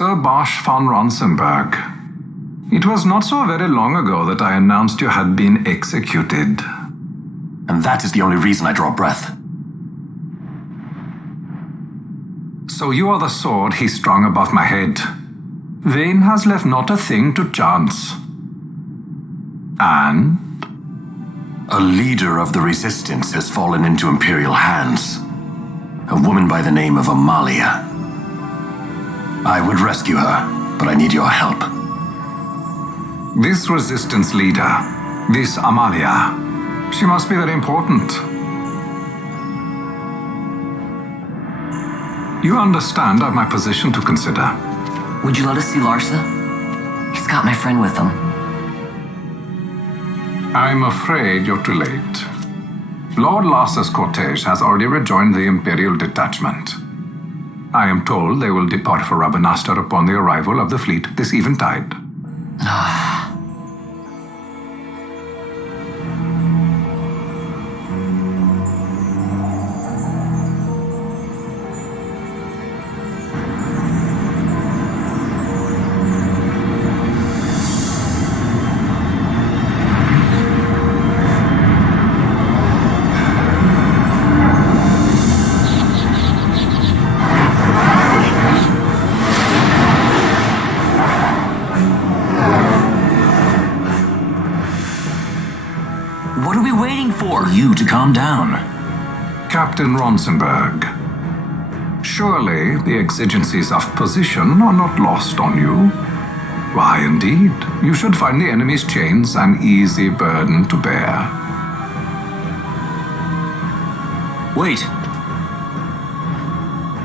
Sir Bosch von Ronsenberg. It was not so very long ago that I announced you had been executed. And that is the only reason I draw breath. So you are the sword he strung above my head. Vaan has left not a thing to chance. And? A leader of the resistance has fallen into Imperial hands. A woman by the name of Amalia. I would rescue her, but I need your help. This resistance leader, this Amalia, she must be very important. You understand I've my position to consider. Would you let us see Larsa? He's got my friend with him. I'm afraid you're too late. Lord Larsa's cortege has already rejoined the Imperial detachment. I am told they will depart for Rabanastre upon the arrival of the fleet this eventide. What are we waiting for? You to calm down. Captain Ronsenberg, surely the exigencies of position are not lost on you. Why, indeed, you should find the enemy's chains an easy burden to bear. Wait.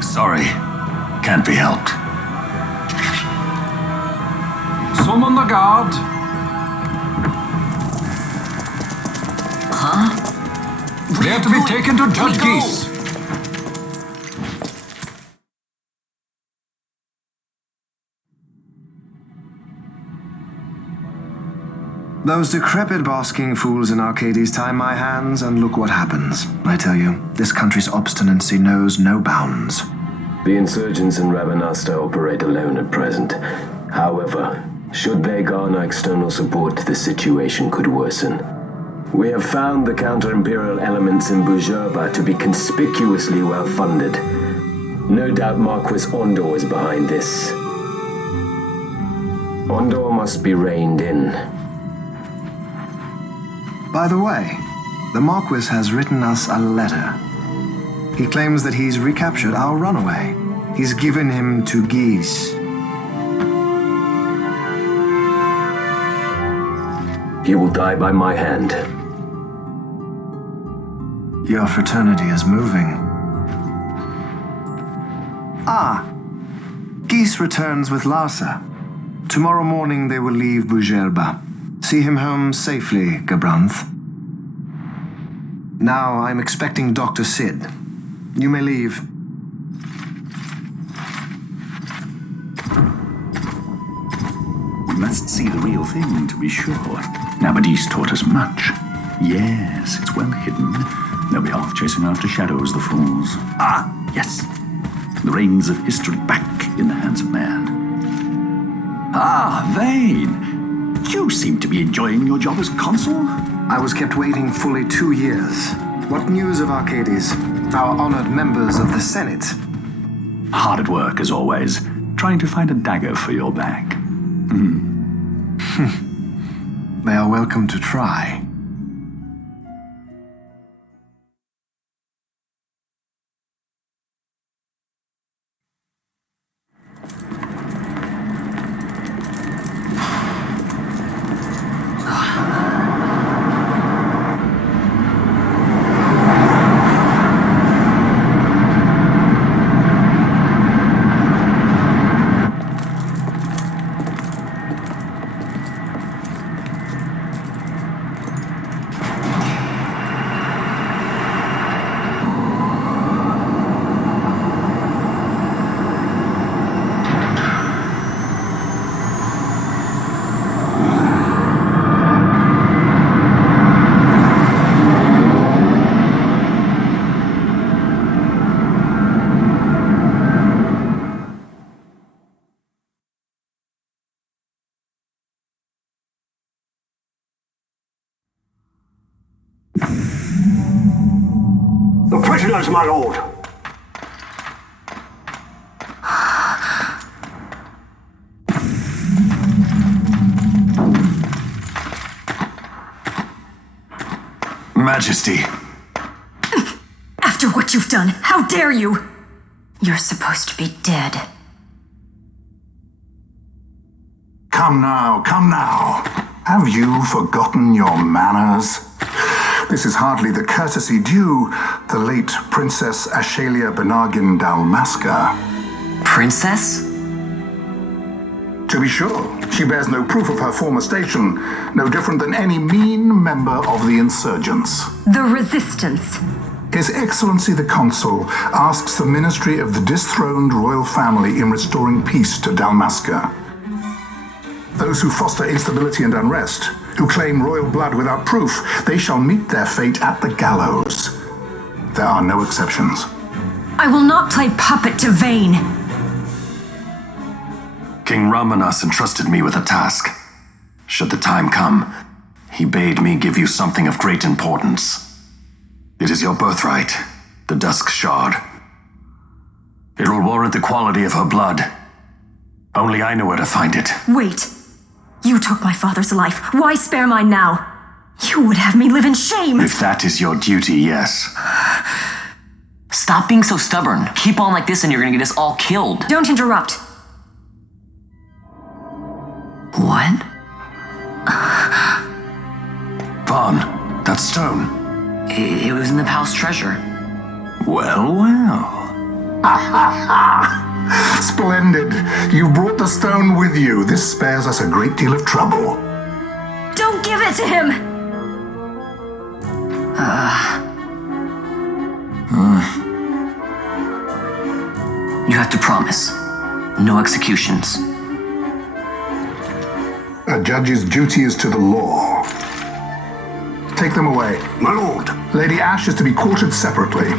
Sorry. Can't be helped. Summon the guard. They are to be taken to Judge Geese. Those decrepit basking fools in Arcades tie my hands, and look what happens. I tell you, this country's obstinacy knows no bounds. The insurgents in Rabanastre operate alone at present. However, should they garner external support, the situation could worsen. We have found the counter-imperial elements in Bujerba to be conspicuously well-funded. No doubt Marquis Ondore is behind this. Ondore must be reined in. By the way, the Marquis has written us a letter. He claims that he's recaptured our runaway. He's given him to Geese. He will die by my hand. Your fraternity is moving. Ah, Geese returns with Larsa. Tomorrow morning they will leave Bujerba. See him home safely, Gabranth. Now I'm expecting Dr. Sid. You may leave. We must see the real thing, to be sure. Nabadis taught us much. Yes, it's well hidden. They'll be off chasing after shadows, the fools. Ah, yes. The reins of history back in the hands of man. Ah, Vaan. You seem to be enjoying your job as consul. I was kept waiting fully 2 years. What news of Arcades? Our honored members of the Senate? Hard at work, as always, trying to find a dagger for your back. They are welcome to try. The prisoners, my lord! Majesty. After what you've done, how dare you? You're supposed to be dead. Come now, come now. Have you forgotten your manners? This is hardly the courtesy due the late Princess Ashalia Benargin Dalmasca. Princess? To be sure, she bears no proof of her former station, no different than any mean member of the insurgents. The Resistance. His Excellency the Consul asks the ministry of the dethroned royal family in restoring peace to Dalmasca. Those who foster instability and unrest, who claim royal blood without proof, they shall meet their fate at the gallows. There are no exceptions. I will not play puppet to Vaan. King Ramanas entrusted me with a task. Should the time come, he bade me give you something of great importance. It is your birthright, the Dusk Shard. It will warrant the quality of her blood. Only I know where to find it. Wait. You took my father's life. Why spare mine now? You would have me live in shame. If that is your duty, yes. Stop being so stubborn. Keep on like this and you're gonna get us all killed. Don't interrupt. What? Vaan, that stone. It was in the palace treasure. Well, well. Splendid. You brought the stone with you. This spares us a great deal of trouble. Don't give it to him! You have to promise. No executions. A judge's duty is to the law. Take them away. My lord! Lady Ash is to be quartered separately.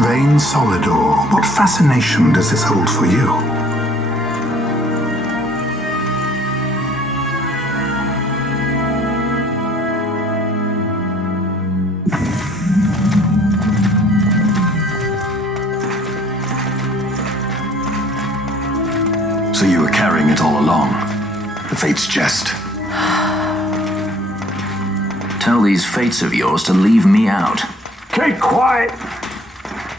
Vaan Solidor, what fascination does this hold for you? So you were carrying it all along. The Fate's jest. Tell these fates of yours to leave me out. Keep quiet!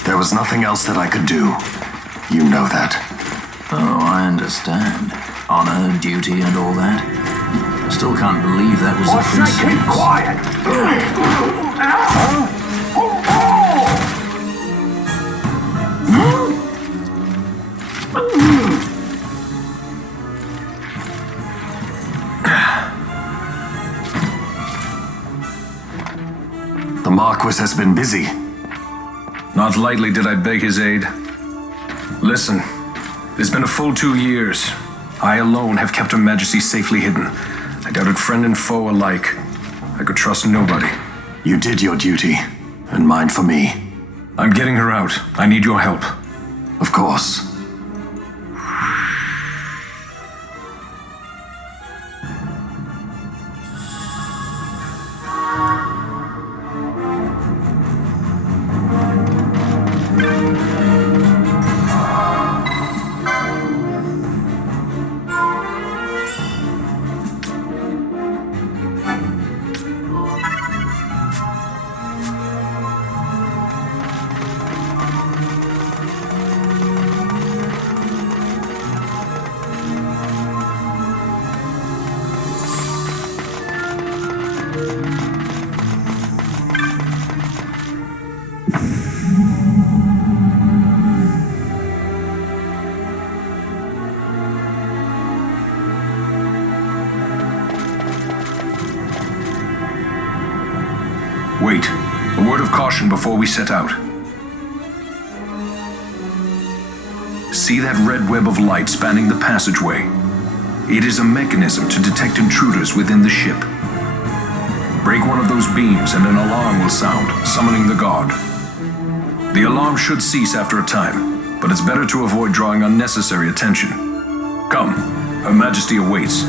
There was nothing else that I could do. You know that. Oh, I understand. Honor, duty, and all that. Still can't believe that was I a say keep princess. quiet! The Marquis has been busy. Not lightly did I beg his aid. Listen, it's been a full 2 years. I alone have kept Her Majesty safely hidden. I doubted friend and foe alike. I could trust nobody. You did your duty, and mine for me. I'm getting her out. I need your help. Of course. Wait. A word of caution before we set out. See that red web of light spanning the passageway? It is a mechanism to detect intruders within the ship. Break one of those beams and an alarm will sound, summoning the guard. The alarm should cease after a time. but it's better to avoid drawing unnecessary attention. Come, Her Majesty awaits.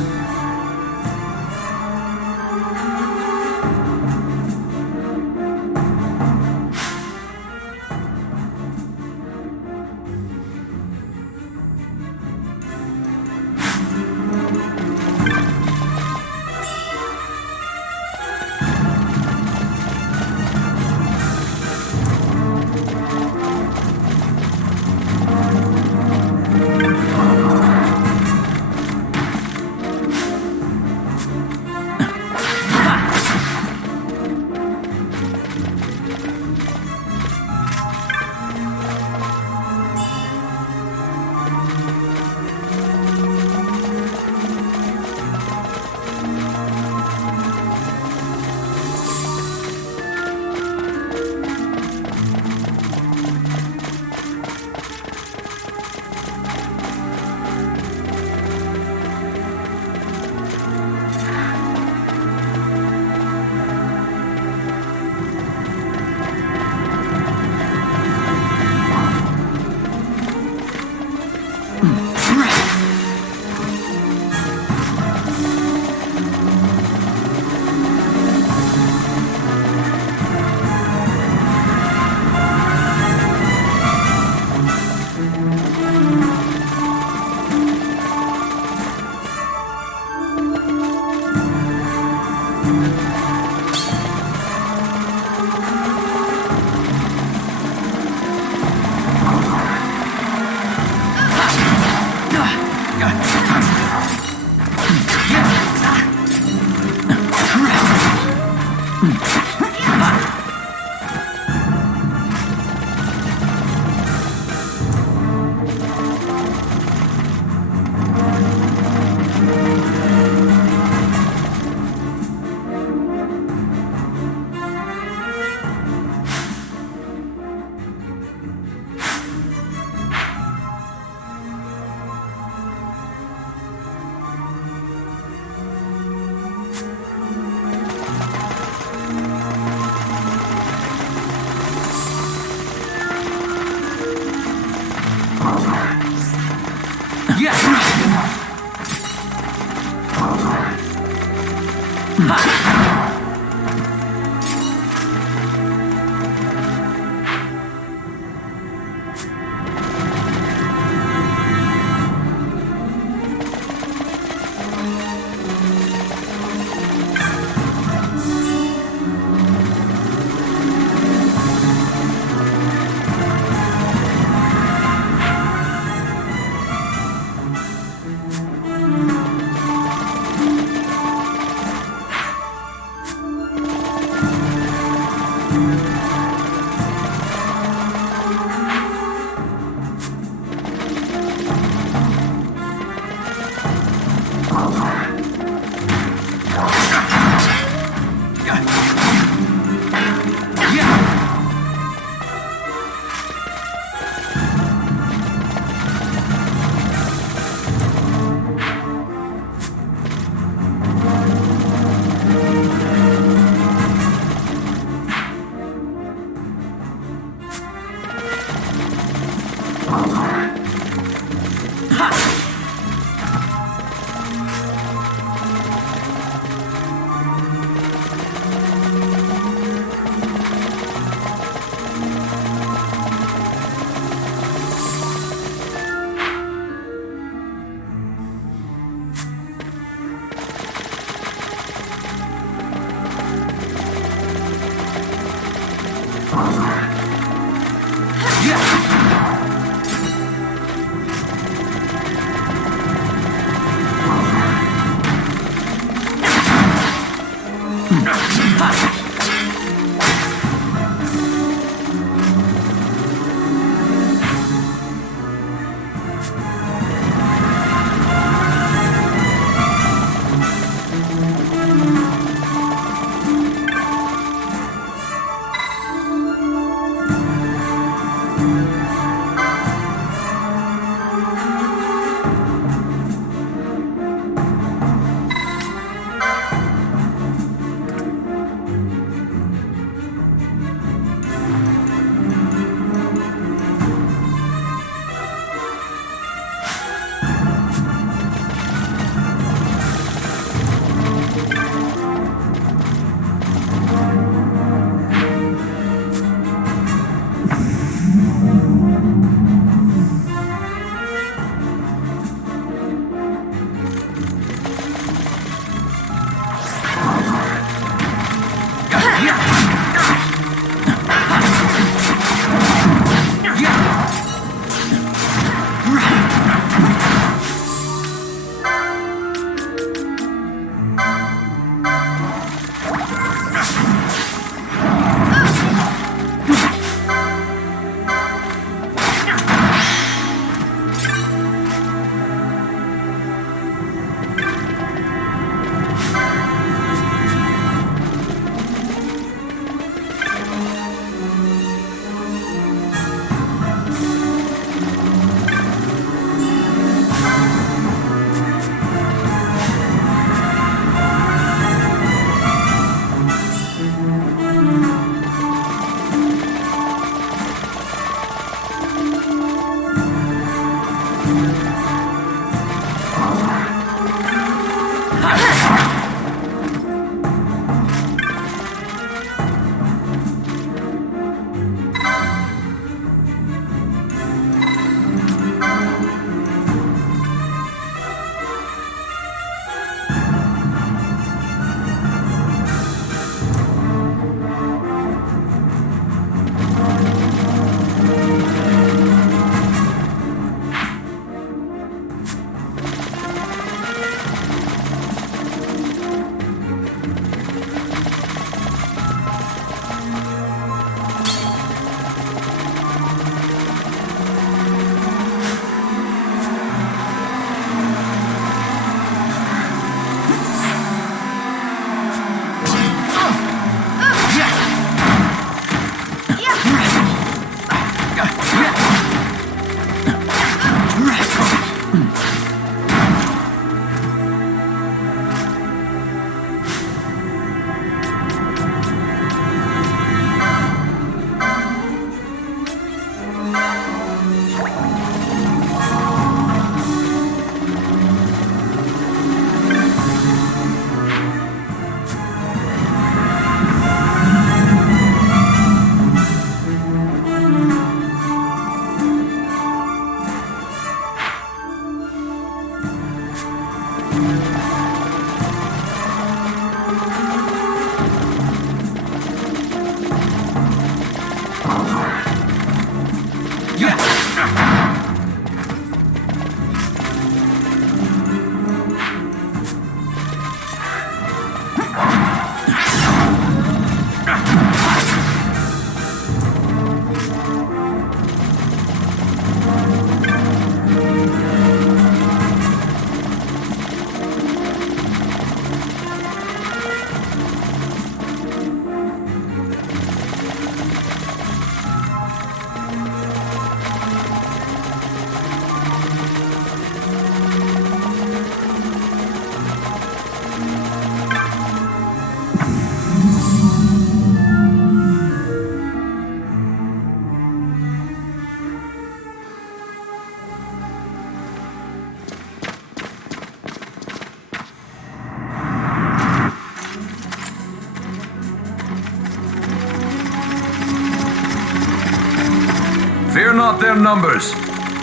Fear not their numbers.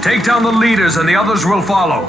Take down the leaders and the others will follow.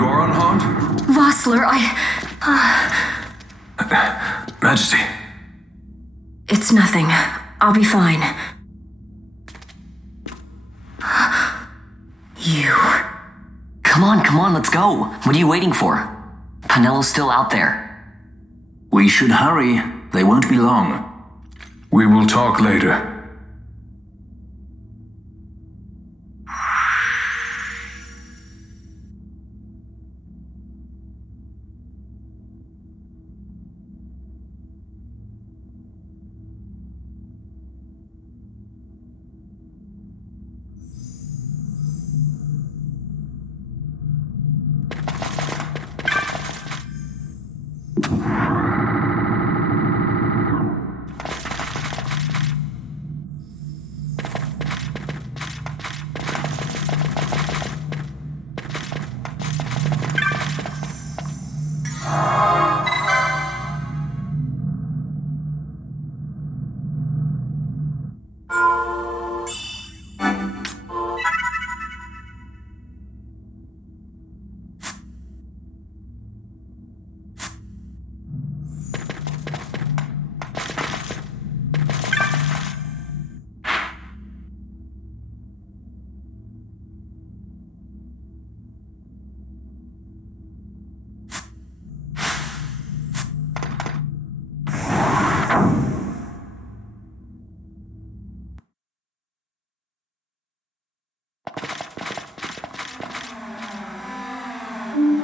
You are unharmed? Vossler, Majesty. It's nothing. I'll be fine. You. Come on, let's go. What are you waiting for? Penello's still out there. We should hurry. They won't be long. We will talk later.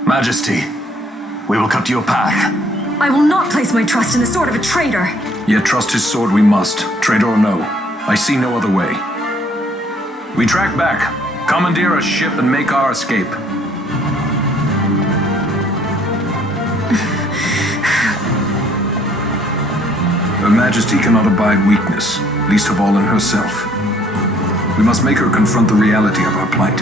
Majesty, we will cut your path. I will not place my trust in the sword of a traitor. Yet trust his sword we must, traitor or no. I see no other way. We track back, commandeer a ship and make our escape. Her Majesty cannot abide weakness, least of all in herself. We must make her confront the reality of our plight.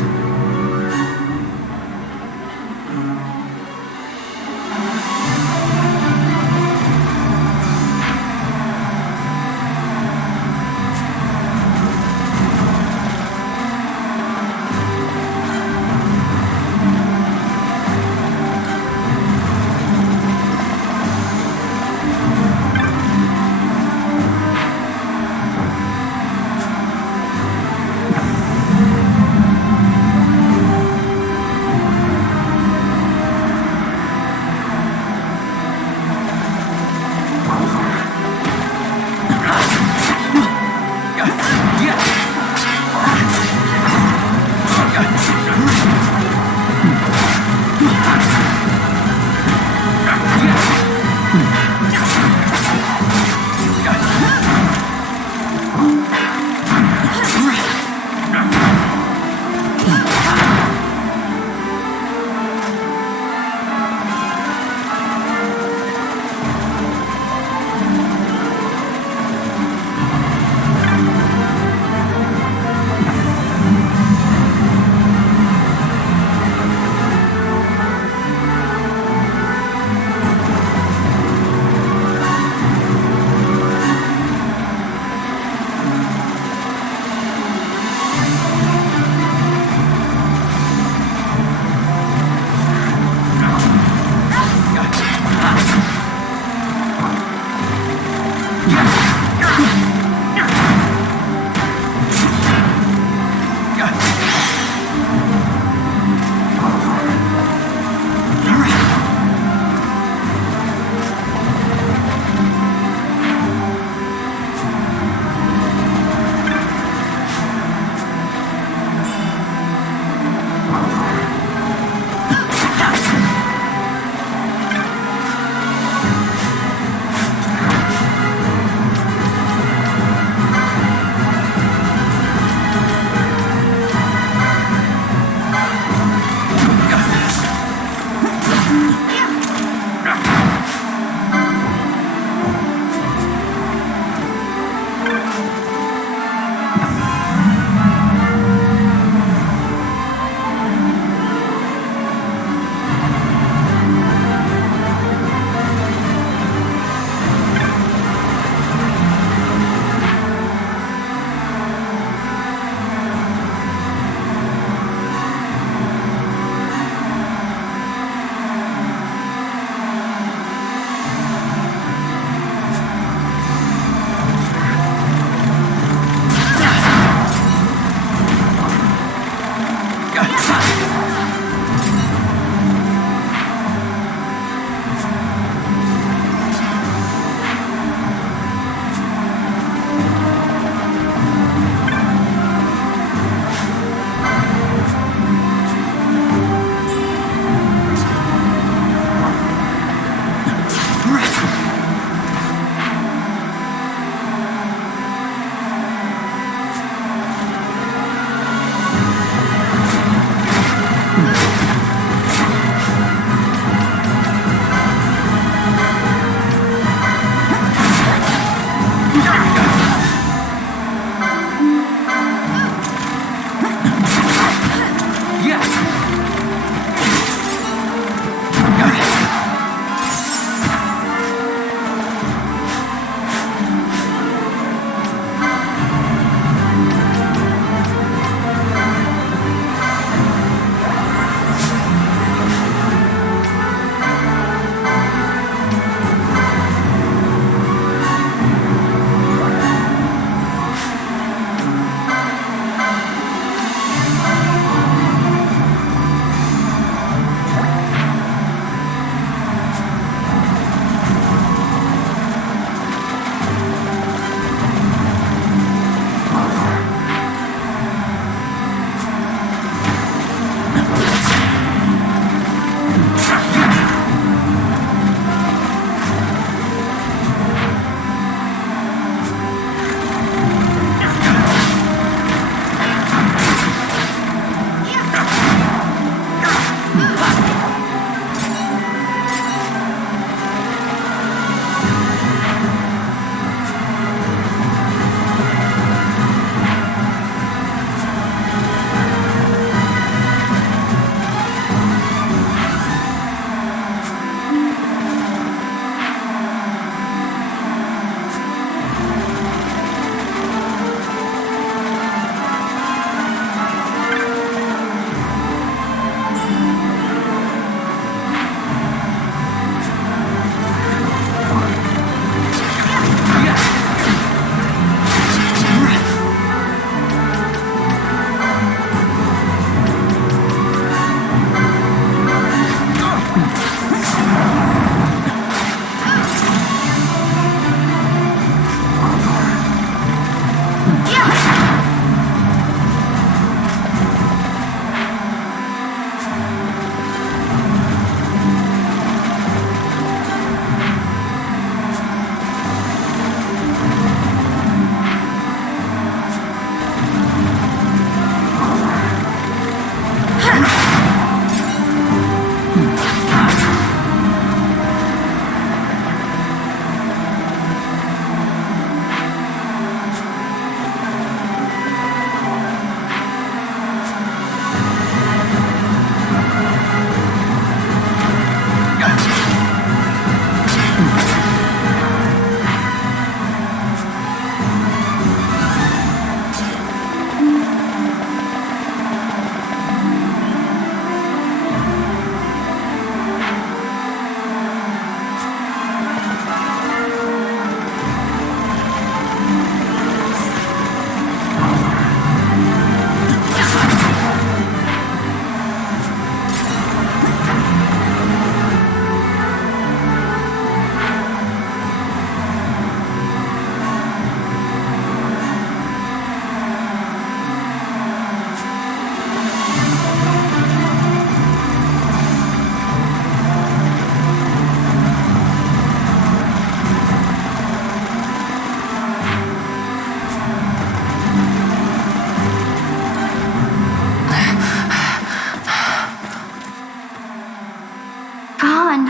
Vaan.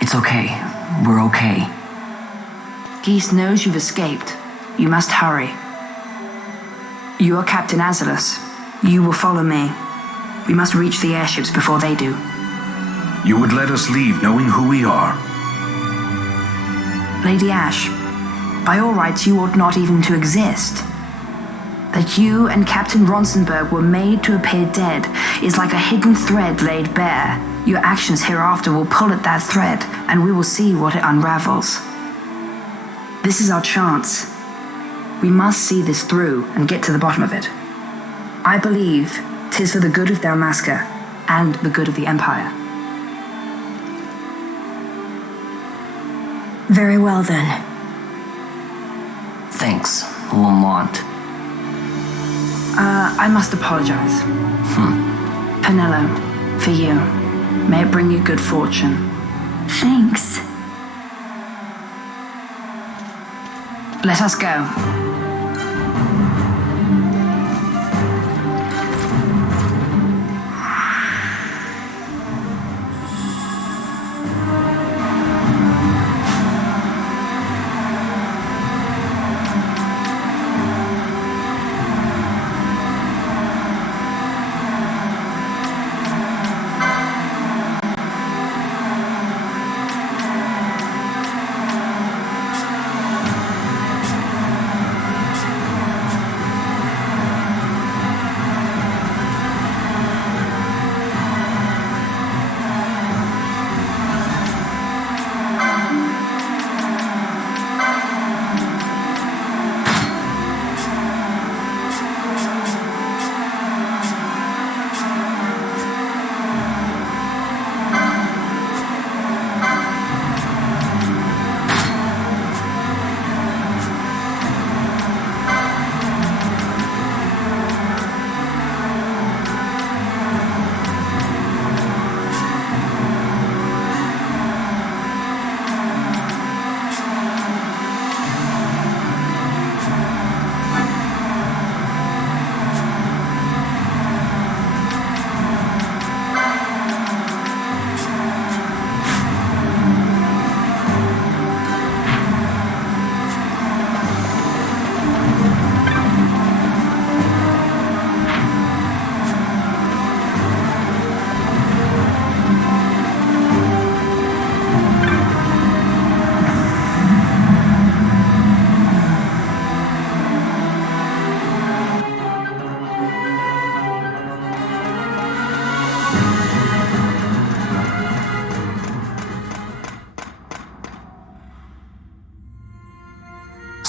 It's okay. We're okay. Geese knows you've escaped. You must hurry. You are Captain Azalus. You will follow me. We must reach the airships before they do. You would let us leave knowing who we are? Lady Ash, by all rights you ought not even to exist. That you and Captain Ronsenberg were made to appear dead is like a hidden thread laid bare. Your actions hereafter will pull at that thread, and we will see what it unravels. This is our chance. We must see this through and get to the bottom of it. I believe 'tis for the good of Dalmasca and the good of the Empire. Very well then. Thanks, Lamont. I must apologize. Penello, for you. May it bring you good fortune. Thanks. Let us go.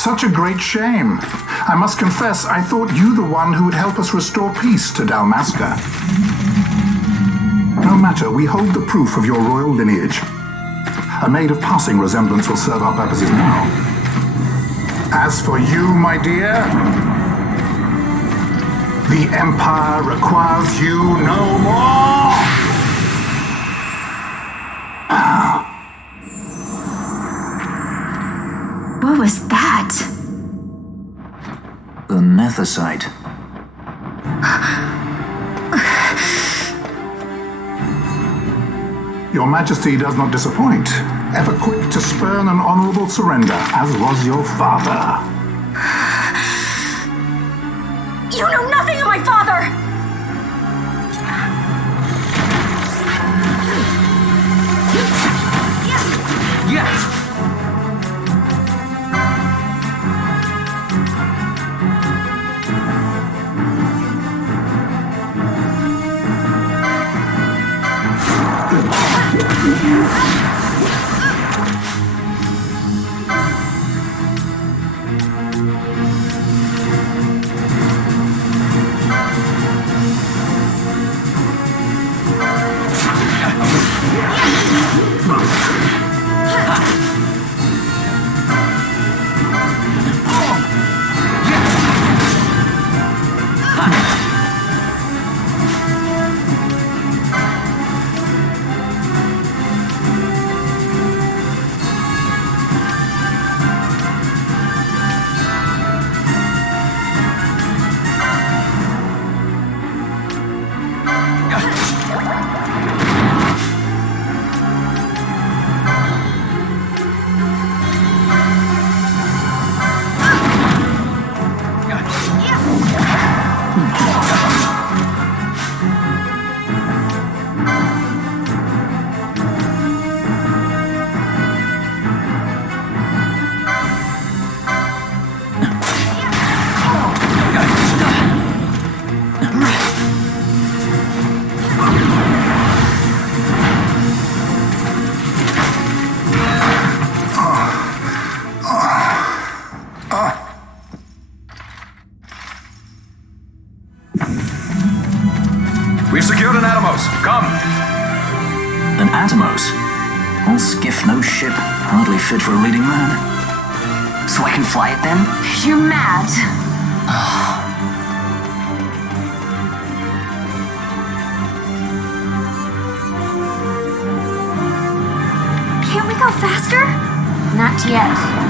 Such a great shame. I must confess, I thought you the one who would help us restore peace to Dalmasca. No matter, we hold the proof of your royal lineage. A maid of passing resemblance will serve our purposes now. As for you, my dear, the Empire requires you no more! What was that? The Nethicite. Your Majesty does not disappoint. Ever quick to spurn an honorable surrender, as was your father. You know nothing of my father! Yes! come! An Atomos? All skiff, no ship. Hardly fit for a leading man. So I can fly it then? You're mad. Can't we go faster? Not yet.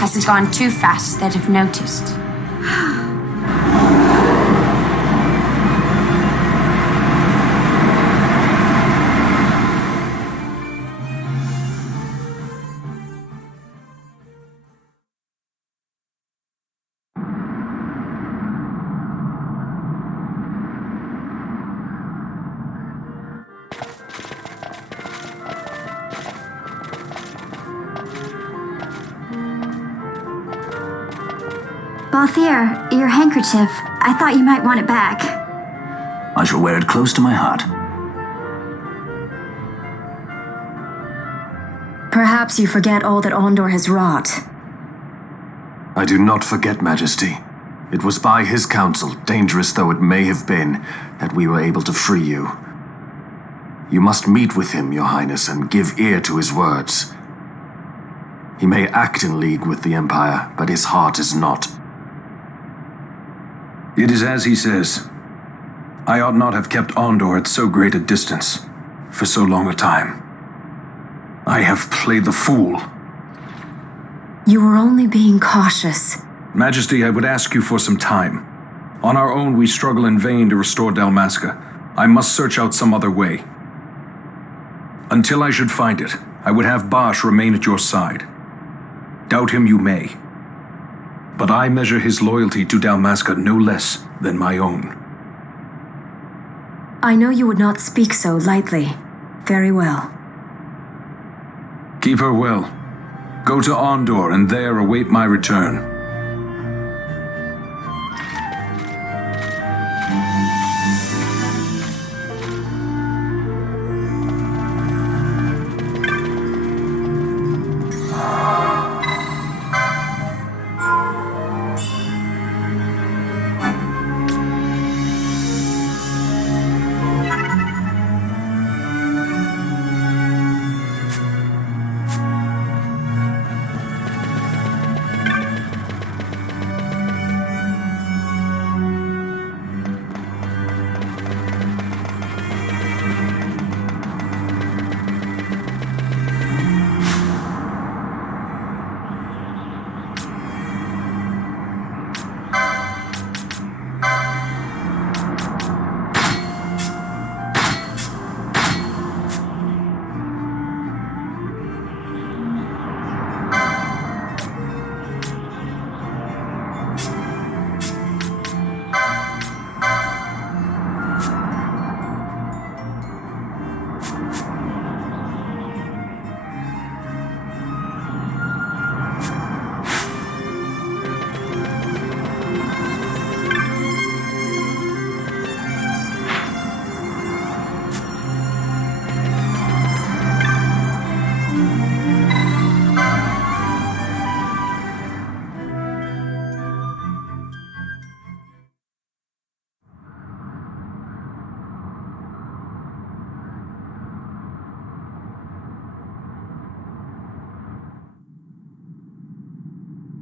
Has gone too fast, they'd have noticed. Balthier, your handkerchief. I thought you might want it back. I shall wear it close to my heart. Perhaps you forget all that Ondore has wrought. I do not forget, Majesty. It was by his counsel, dangerous though it may have been, that we were able to free you. You must meet with him, Your Highness, and give ear to his words. He may act in league with the Empire, but his heart is not. It is as he says. I ought not have kept Ondore at so great a distance for so long a time. I have played the fool. You were only being cautious. Majesty, I would ask you for some time. On our own, we struggle in vain to restore Dalmasca. I must search out some other way. Until I should find it, I would have Bosch remain at your side. Doubt him you may. But I measure his loyalty to Dalmasca no less than my own. I know you would not speak so lightly. Very well. Keep her well. Go to Ondore and there await my return.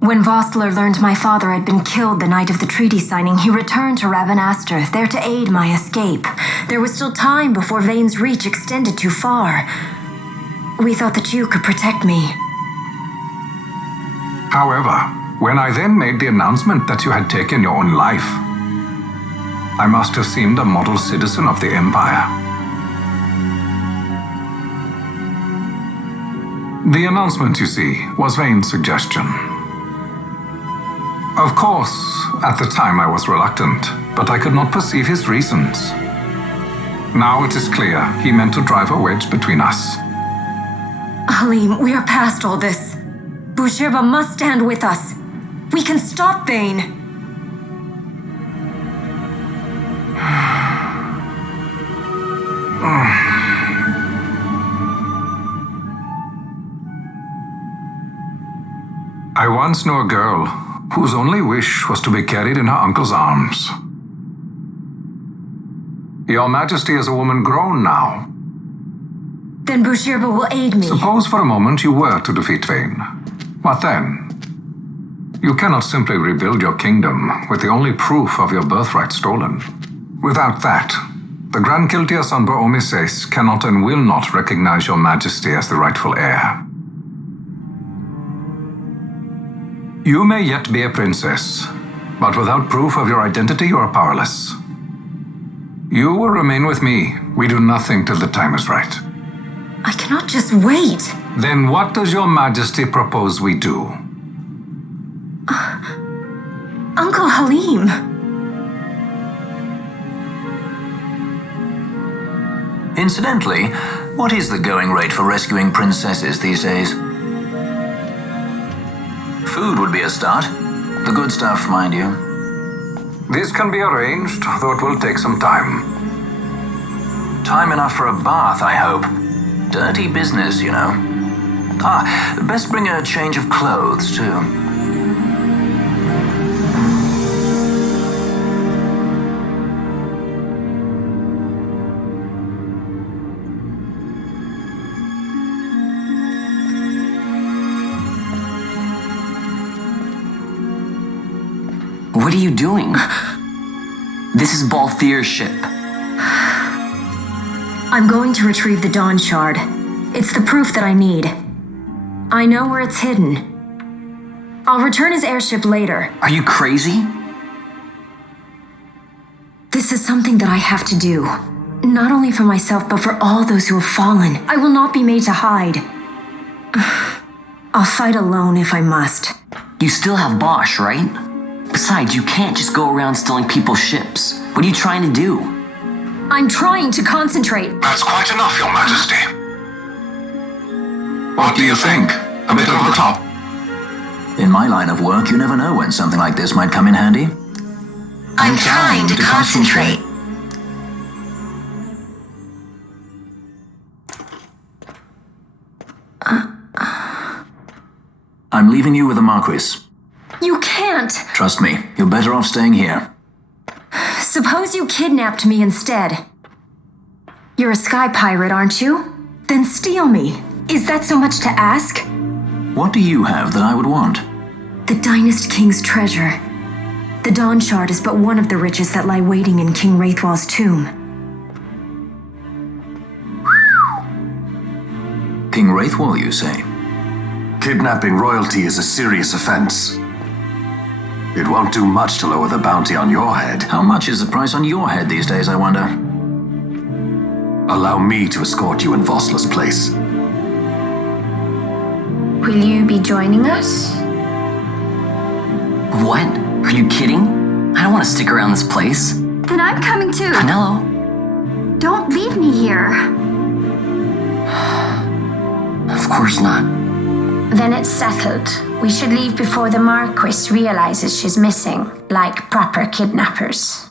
When Vossler learned my father had been killed the night of the treaty signing, he returned to Raven'Aster, there to aid my escape. There was still time before Vane's reach extended too far. We thought that you could protect me. However, when I then made the announcement that you had taken your own life, I must have seemed a model citizen of the Empire. The announcement, you see, was Vane's suggestion. Of course, at the time I was reluctant, but I could not perceive his reasons. Now it is clear he meant to drive a wedge between us. Halim, we are past all this. Boucherba must stand with us. We can stop Vane. I once knew a girl whose only wish was to be carried in her uncle's arms. Your Majesty is a woman grown now. Then Bushirba will aid me. Suppose for a moment you were to defeat Vaan. What then? You cannot simply rebuild your kingdom with the only proof of your birthright stolen. Without that, the Grand Kiltias on Omises cannot and will not recognize your Majesty as the rightful heir. You may yet be a princess, but without proof of your identity, you are powerless. You will remain with me. We do nothing till the time is right. I cannot just wait. Then what does your Majesty propose we do? Uncle Halim. Incidentally, what is the going rate for rescuing princesses these days? Food would be a start. The good stuff, mind you. This can be arranged, though it will take some time. Time enough for a bath, I hope. Dirty business, you know. Best bring a change of clothes, too. What are you doing? This is Balthier's ship. I'm going to retrieve the Dawn Shard. It's the proof that I need. I know where it's hidden. I'll return his airship later. Are you crazy? This is something that I have to do. Not only for myself, but for all those who have fallen. I will not be made to hide. I'll fight alone if I must. You still have Bosch, right? Besides, you can't just go around stealing people's ships. What are you trying to do? I'm trying to concentrate. That's quite enough, Your Majesty. What do you think? A bit over the top? In my line of work, you never know when something like this might come in handy. I'm trying to concentrate. I'm leaving you with the Marquis. You can't. Trust me, you're better off staying here. Suppose you kidnapped me instead. You're a sky pirate, aren't you? Then steal me. Is that so much to ask? What do you have that I would want? The Dynast King's treasure. The Dawn Shard is but one of the riches that lie waiting in King Raithwall'S tomb. King Raithwall, you say? Kidnapping royalty is a serious offense. It won't do much to lower the bounty on your head. How much is the price on your head these days, I wonder? Allow me to escort you in Vosla's place. Will you be joining us? What? Are you kidding? I don't want to stick around this place. Then I'm coming too. Penelo? Don't leave me here. Of course not. Then it's settled. We should leave before the Marquis realizes she's missing, like proper kidnappers.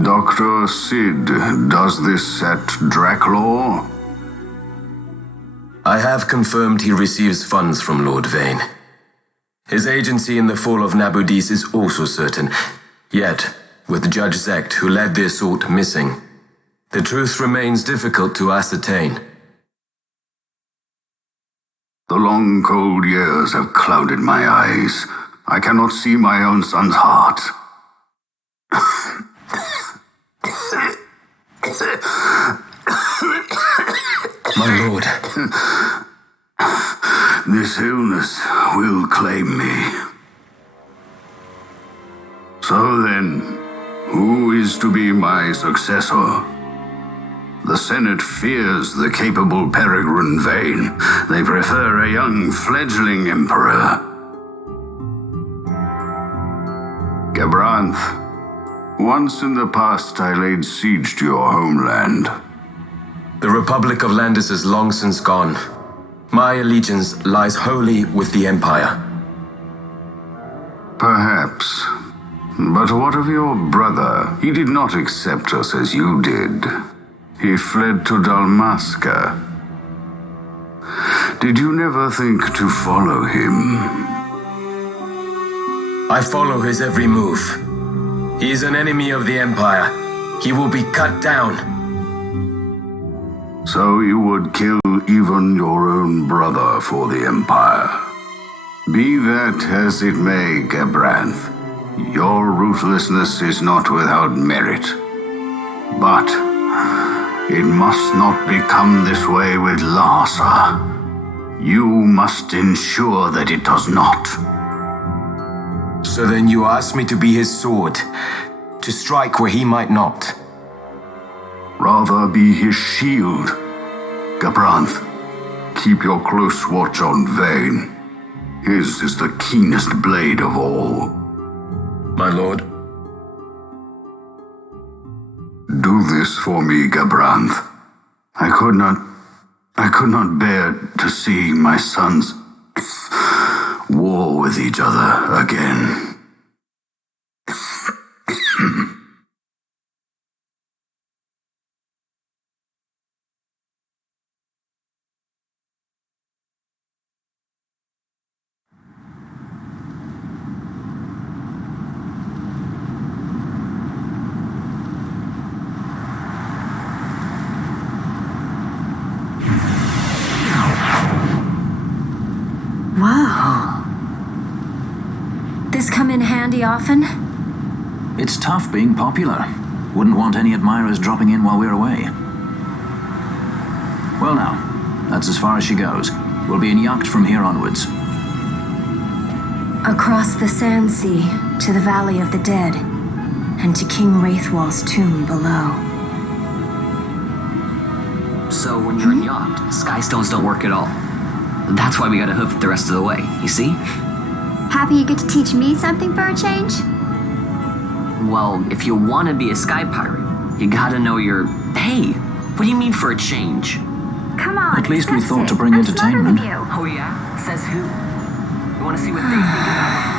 Dr. Sid, does this set Draclaw? I have confirmed he receives funds from Lord Vaan. His agency in the fall of Nabudis is also certain. Yet, with Judge Zekt, who led the assault, missing, the truth remains difficult to ascertain. The long, cold years have clouded my eyes. I cannot see my own son's heart. My lord. This illness will claim me. So then, who is to be my successor? The Senate fears the capable Peregrine Vaan. They prefer a young fledgling emperor. Gabranth, once in the past I laid siege to your homeland. The Republic of Landis is long since gone. My allegiance lies wholly with the Empire. Perhaps. But what of your brother? He did not accept us as you did. He fled to Dalmasca. Did you never think to follow him? I follow his every move. He is an enemy of the Empire. He will be cut down. So you would kill even your own brother for the Empire. Be that as it may, Gabranth, your ruthlessness is not without merit. But it must not become this way with Larsa. You must ensure that it does not. So then you ask me to be his sword, to strike where he might not. Rather be his shield. Gabranth, keep your close watch on Vaan. His is the keenest blade of all. My lord. Do this for me, Gabranth. I could not bear to see my sons war with each other again. Wow. This come in handy often? It's tough being popular. Wouldn't want any admirers dropping in while we're away. Well now, that's as far as she goes. We'll be in yacht from here onwards. Across the Sand Sea, to the Valley of the Dead, and to King Raithwall'S tomb below. So when you're in yacht, skystones don't work at all. That's why we gotta hoof it the rest of the way, you see? Happy you get to teach me something for a change? Well, if you want to be a sky pirate, you gotta know your... Hey, what do you mean for a change? Come on, At least we discuss thought it. to bring I'm smarter entertainment. than you. Oh yeah? Says who? You want to see what they think about it?